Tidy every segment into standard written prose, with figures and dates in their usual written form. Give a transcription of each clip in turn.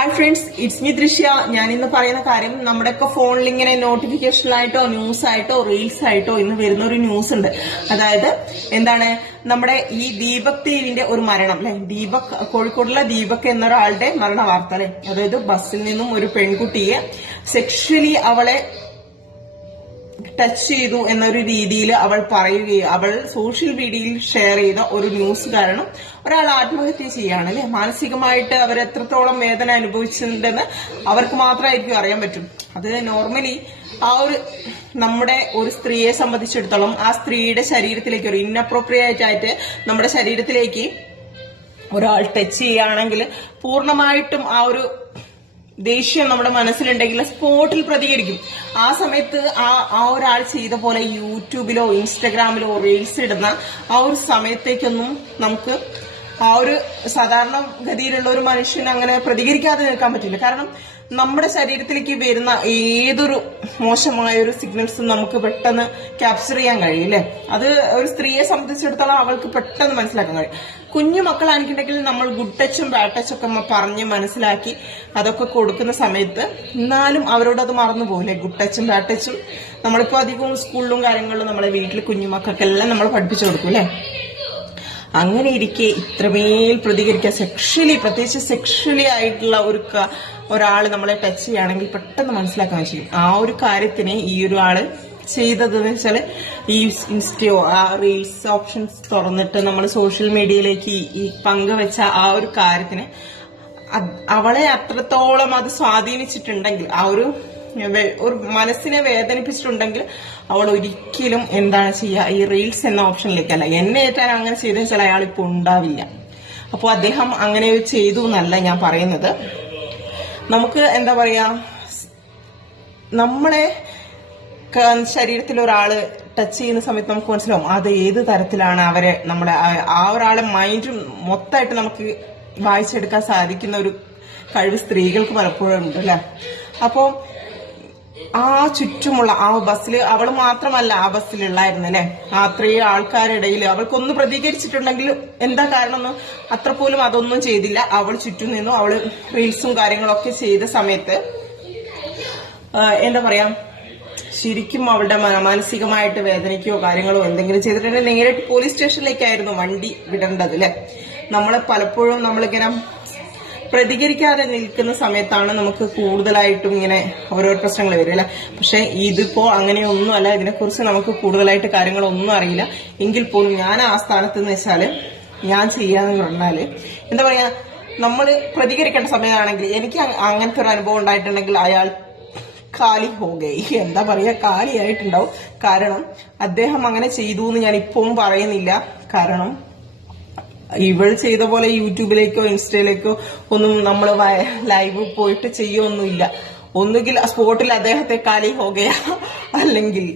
Hi friends, it's me ദൃശ്യ. ഞാൻ ഇന്ന് പറയുന്ന കാര്യം, നമ്മുടെയൊക്കെ ഫോണിൽ ഇങ്ങനെ നോട്ടിഫിക്കേഷനിലായിട്ടോ ന്യൂസ് ആയിട്ടോ റീൽസ് ആയിട്ടോ ഇന്ന് വരുന്ന ഒരു ന്യൂസ് ഉണ്ട്. അതായത് എന്താണ്, നമ്മുടെ ഈ ദീപക് ദേവിന്റെ ഒരു മരണം അല്ലെ, ദീപക്, കോഴിക്കോടുള്ള ദീപക് എന്നൊരാളുടെ മരണ വാർത്ത അല്ലെ. അതായത് ബസ്സിൽ നിന്നും ഒരു പെൺകുട്ടിയെ സെക്ഷലി അവളെ ടച്ച് ചെയ്തു എന്നൊരു രീതിയിൽ അവൾ പറയുകയും അവൾ സോഷ്യൽ മീഡിയയിൽ ഷെയർ ചെയ്ത ഒരു ന്യൂസ് കാരണം ഒരാൾ ആത്മഹത്യ ചെയ്യാണ് അല്ലെ. മാനസികമായിട്ട് അവർ എത്രത്തോളം വേദന അനുഭവിച്ചിട്ടുണ്ടെന്ന് അവർക്ക് മാത്രമായിരിക്കും അറിയാൻ പറ്റും. അത് നോർമലി ആ ഒരു നമ്മുടെ ഒരു സ്ത്രീയെ സംബന്ധിച്ചിടത്തോളം ആ സ്ത്രീയുടെ ശരീരത്തിലേക്ക് ഒരു ഇൻഅപ്രോപ്രിയേറ്റ് ആയിട്ട് നമ്മുടെ ശരീരത്തിലേക്ക് ഒരാൾ ടച്ച് ചെയ്യുകയാണെങ്കിൽ പൂർണ്ണമായിട്ടും ആ ഒരു ദേഷ്യം നമ്മുടെ മനസ്സിലുണ്ടെങ്കിൽ സ്പോട്ടിൽ പ്രതികരിക്കും. ആ സമയത്ത് ആ ഒരാൾ ചെയ്ത പോലെ യൂട്യൂബിലോ ഇൻസ്റ്റഗ്രാമിലോ റീൽസ് ഇടുന്ന ആ ഒരു സമയത്തേക്കൊന്നും നമുക്ക് ആ ഒരു സാധാരണ ഗതിയിലുള്ള ഒരു മനുഷ്യന് അങ്ങനെ പ്രതികരിക്കാതെ നിൽക്കാൻ പറ്റില്ല. കാരണം നമ്മുടെ ശരീരത്തിലേക്ക് വരുന്ന ഏതൊരു മോശമായ ഒരു സിഗ്നൽസും നമുക്ക് പെട്ടെന്ന് ക്യാപ്ചർ ചെയ്യാൻ കഴിയും അല്ലെ. അത് ഒരു സ്ത്രീയെ സംബന്ധിച്ചിടത്തോളം അവൾക്ക് പെട്ടെന്ന് മനസ്സിലാക്കാൻ കഴിയും. കുഞ്ഞു മക്കളാണെന്നുണ്ടെങ്കിൽ നമ്മൾ ഗുഡ് ടച്ചും ബാഡ് ടച്ചും ഒക്കെ പറഞ്ഞ് മനസ്സിലാക്കി അതൊക്കെ കൊടുക്കുന്ന സമയത്ത് എന്നാലും അവരോട് അത് മറന്നു പോകില്ലേ. ഗുഡ് ടച്ചും ബാഡ് ടച്ചും നമ്മളിപ്പോ അധികവും സ്കൂളിലും കാര്യങ്ങളിലും നമ്മളെ വീട്ടിൽ കുഞ്ഞുമക്കൾക്കെല്ലാം നമ്മൾ പഠിപ്പിച്ചു കൊടുക്കും അല്ലെ. അങ്ങനെ ഇരിക്കെ ഇത്രമേൽ പ്രതികരിക്കുക, പ്രത്യേകിച്ച് സെക്ഷലി ആയിട്ടുള്ള ഒരാള് നമ്മളെ ടച്ച് ചെയ്യുകയാണെങ്കിൽ പെട്ടെന്ന് മനസ്സിലാക്കാൻ ചെയ്യും. ആ ഒരു കാര്യത്തിന് ഈ ഒരു ആള് ചെയ്തതെന്ന് വെച്ചാല് ഈ ഇൻസ്റ്റയോ ആ റീൽസ് ഓപ്ഷൻസ് തുറന്നിട്ട് നമ്മൾ സോഷ്യൽ മീഡിയയിലേക്ക് ഈ പങ്കുവെച്ച ആ ഒരു കാര്യത്തിന് അവളെ അത്രത്തോളം അത് സ്വാധീനിച്ചിട്ടുണ്ടെങ്കിൽ, ആ ഒരു മനസ്സിനെ വേദനിപ്പിച്ചിട്ടുണ്ടെങ്കിൽ അവൾ ഒരിക്കലും എന്താണ് ചെയ്യുക, ഈ റീൽസ് എന്ന ഓപ്ഷനിലേക്കല്ല. എന്നെ ഏറ്റാൻ അങ്ങനെ ചെയ്തെന്ന് വെച്ചാൽ അയാൾ ഇപ്പോൾ ഉണ്ടാവില്ല. അപ്പോൾ അദ്ദേഹം അങ്ങനെ ചെയ്തു എന്നല്ല ഞാൻ പറയുന്നത്. നമുക്ക് എന്താ പറയാ, നമ്മളെ ശരീരത്തിൽ ഒരാള് ടച്ച് ചെയ്യുന്ന സമയത്ത് നമുക്ക് മനസ്സിലാവും അത് ഏത് തരത്തിലാണ് അവരെ നമ്മുടെ ആ ഒരാളെ മൈൻഡ് മൊത്തമായിട്ട് നമുക്ക് വായിച്ചെടുക്കാൻ സാധിക്കുന്ന ഒരു കഴിവ് സ്ത്രീകൾക്ക് പലപ്പോഴും ഉണ്ട് അല്ലെ. അപ്പോ ആ ചുറ്റുമുള്ള ആ ബസ്സിൽ അവൾ മാത്രമല്ല ആ ബസ്സിലുള്ളായിരുന്നു അല്ലെ. അത്രയും ആൾക്കാരിടയിൽ അവൾക്കൊന്ന് പ്രതികരിച്ചിട്ടുണ്ടെങ്കിൽ എന്താ കാരണം അത്ര പോലും അതൊന്നും ചെയ്തില്ല. അവൾ ചുറ്റും നിന്നു അവള് റീൽസും കാര്യങ്ങളൊക്കെ ചെയ്ത സമയത്ത് എന്താ പറയാ, ശരിക്കും അവളുടെ മാനസികമായിട്ട് വേദനയ്ക്കോ കാര്യങ്ങളോ എന്തെങ്കിലും ചെയ്തിട്ടുണ്ടെങ്കിൽ നേരിട്ട് പോലീസ് സ്റ്റേഷനിലേക്കായിരുന്നു വണ്ടി വിടേണ്ടത് അല്ലെ. നമ്മളെ പലപ്പോഴും നമ്മളിങ്ങനെ പ്രതികരിക്കാതെ നിൽക്കുന്ന സമയത്താണ് നമുക്ക് കൂടുതലായിട്ടും ഇങ്ങനെ ഓരോ പ്രശ്നങ്ങൾ വരും അല്ലെ. പക്ഷെ ഇതിപ്പോ അങ്ങനെയൊന്നും അല്ല. ഇതിനെക്കുറിച്ച് നമുക്ക് കൂടുതലായിട്ട് കാര്യങ്ങളൊന്നും അറിയില്ല. എങ്കിൽ പോലും ഞാൻ ആ സ്ഥാനത്ത് എന്ന് വെച്ചാല് ഞാൻ ചെയ്യാന്ന് പറഞ്ഞാല് എന്താ പറയാ, നമ്മള് പ്രതികരിക്കേണ്ട സമയമാണെങ്കിൽ എനിക്ക് അങ്ങനത്തെ ഒരു അനുഭവം ഉണ്ടായിട്ടുണ്ടെങ്കിൽ അയാൾ കാലി ഹോഗയി, എന്താ പറയാ, കാലിയായിട്ടുണ്ടാവും. കാരണം അദ്ദേഹം അങ്ങനെ ചെയ്തു എന്ന് ഞാൻ ഇപ്പവും പറയുന്നില്ല. കാരണം ഇവൾ ചെയ്ത പോലെ യൂട്യൂബിലേക്കോ ഇൻസ്റ്റയിലേക്കോ ഒന്നും നമ്മൾ ലൈവ് പോയിട്ട് ചെയ്യൊന്നുമില്ല. ഒന്നുകിൽ സ്പോട്ടിൽ അദ്ദേഹത്തെ കാലി ഹോകയാ, അല്ലെങ്കിൽ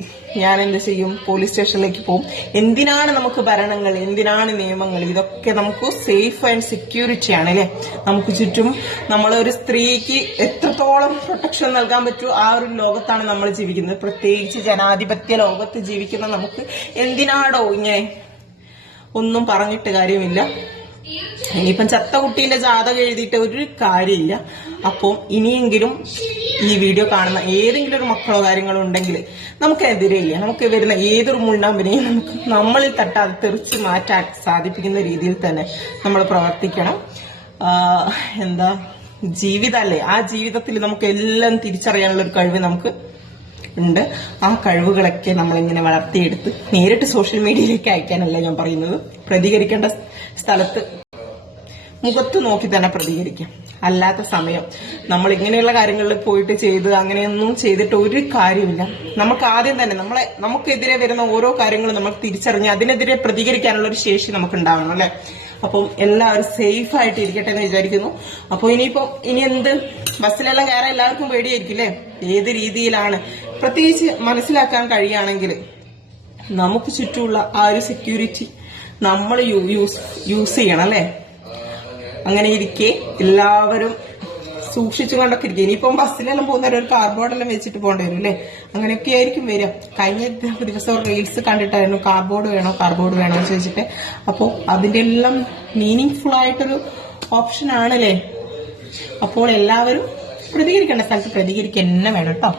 ഞാൻ എന്ത് ചെയ്യും, പോലീസ് സ്റ്റേഷനിലേക്ക് പോകും. എന്തിനാണ് നമുക്ക് ഭരണങ്ങൾ, എന്തിനാണ് നിയമങ്ങൾ? ഇതൊക്കെ നമുക്ക് സേഫ് ആൻഡ് സെക്യൂരിറ്റി ആണ് അല്ലെ. നമുക്ക് ചുറ്റും നമ്മളൊരു സ്ത്രീക്ക് എത്രത്തോളം പ്രൊട്ടക്ഷൻ നൽകാൻ പറ്റുമോ ആ ഒരു ലോകത്താണ് നമ്മൾ ജീവിക്കുന്നത്. പ്രത്യേകിച്ച് ജനാധിപത്യ ലോകത്ത് ജീവിക്കുന്ന നമുക്ക് എന്തിനാടോ ഇങ്ങനെ ഒന്നും പറഞ്ഞിട്ട് കാര്യമില്ല. ഇനിയിപ്പം ചത്ത കുട്ടീന്റെ ജാതകം എഴുതിയിട്ട് ഒരു കാര്യമില്ല. അപ്പോൾ ഇനിയെങ്കിലും ഈ വീഡിയോ കാണുന്ന ഏതെങ്കിലും ഒരു മക്കളോ കാര്യങ്ങളോ ഉണ്ടെങ്കിൽ നമുക്കെതിരെയില്ല, നമുക്ക് വരുന്ന ഏതൊരു മുണ്ടാമ്പിനെയും നമുക്ക് നമ്മളിൽ തട്ടാതെ തെറിച്ച് മാറ്റാൻ സാധിപ്പിക്കുന്ന രീതിയിൽ തന്നെ നമ്മൾ പ്രവർത്തിക്കണം. എന്താ ജീവിതമല്ലേ, ആ ജീവിതത്തിൽ നമുക്ക് എല്ലാം തിരിച്ചറിയാനുള്ള ഒരു കഴിവ് നമുക്ക് ഉണ്ട്. ആ കഴിവുകളൊക്കെ നമ്മളിങ്ങനെ വളർത്തിയെടുത്ത് നേരിട്ട് സോഷ്യൽ മീഡിയയിലേക്ക് അയക്കാനല്ല ഞാൻ പറയുന്നത്. പ്രതികരിക്കേണ്ട സ്ഥലത്ത് മുഖത്ത് നോക്കി തന്നെ പ്രതികരിക്കാം. അല്ലാത്ത സമയം നമ്മൾ ഇങ്ങനെയുള്ള കാര്യങ്ങളിൽ പോയിട്ട് ചെയ്ത് അങ്ങനെയൊന്നും ചെയ്തിട്ട് ഒരു കാര്യമില്ല. നമുക്ക് ആദ്യം തന്നെ നമുക്കെതിരെ വരുന്ന ഓരോ കാര്യങ്ങളും നമ്മൾ തിരിച്ചറിഞ്ഞ് അതിനെതിരെ പ്രതികരിക്കാനുള്ള ഒരു ശേഷി നമുക്ക് ഉണ്ടാവണം അല്ലെ. അപ്പം എല്ലാവരും സേഫ് ആയിട്ട് ഇരിക്കട്ടെ എന്ന് വിചാരിക്കുന്നു. അപ്പൊ ഇനി എന്ത്, ബസ്സിലെല്ലാം കയറാൻ എല്ലാവർക്കും പേടിയായിരിക്കും അല്ലെ. ഏത് രീതിയിലാണ് പ്രത്യേകിച്ച് മനസ്സിലാക്കാൻ കഴിയുകയാണെങ്കിൽ നമുക്ക് ചുറ്റുമുള്ള ആ ഒരു സെക്യൂരിറ്റി നമ്മൾ യൂസ് ചെയ്യണം അല്ലെ. അങ്ങനെ ഇരിക്കെ എല്ലാവരും സൂക്ഷിച്ചു കൊണ്ടൊക്കെ ഇരിക്കും. ഇനിയിപ്പം ബസ്സിലെല്ലാം പോകുന്നവർ ഒരു കാർഡ്ബോർഡെല്ലാം വെച്ചിട്ട് പോകേണ്ടി വരും അല്ലെ. അങ്ങനെയൊക്കെ ആയിരിക്കും വരിക. കഴിഞ്ഞ ദിവസം റീൽസ് കണ്ടിട്ടായിരുന്നു കാർഡ്ബോർഡ് വേണോ എന്ന് ചോദിച്ചിട്ട്. അപ്പോൾ അതിന്റെ എല്ലാം മീനിങ് ഫുൾ ആയിട്ടൊരു ഓപ്ഷൻ ആണല്ലേ അപ്പോൾ എല്ലാവരും പ്രതികരിക്കേണ്ട സ്ഥലത്ത് പ്രതികരിക്കുക തന്നെ വേണം കേട്ടോ.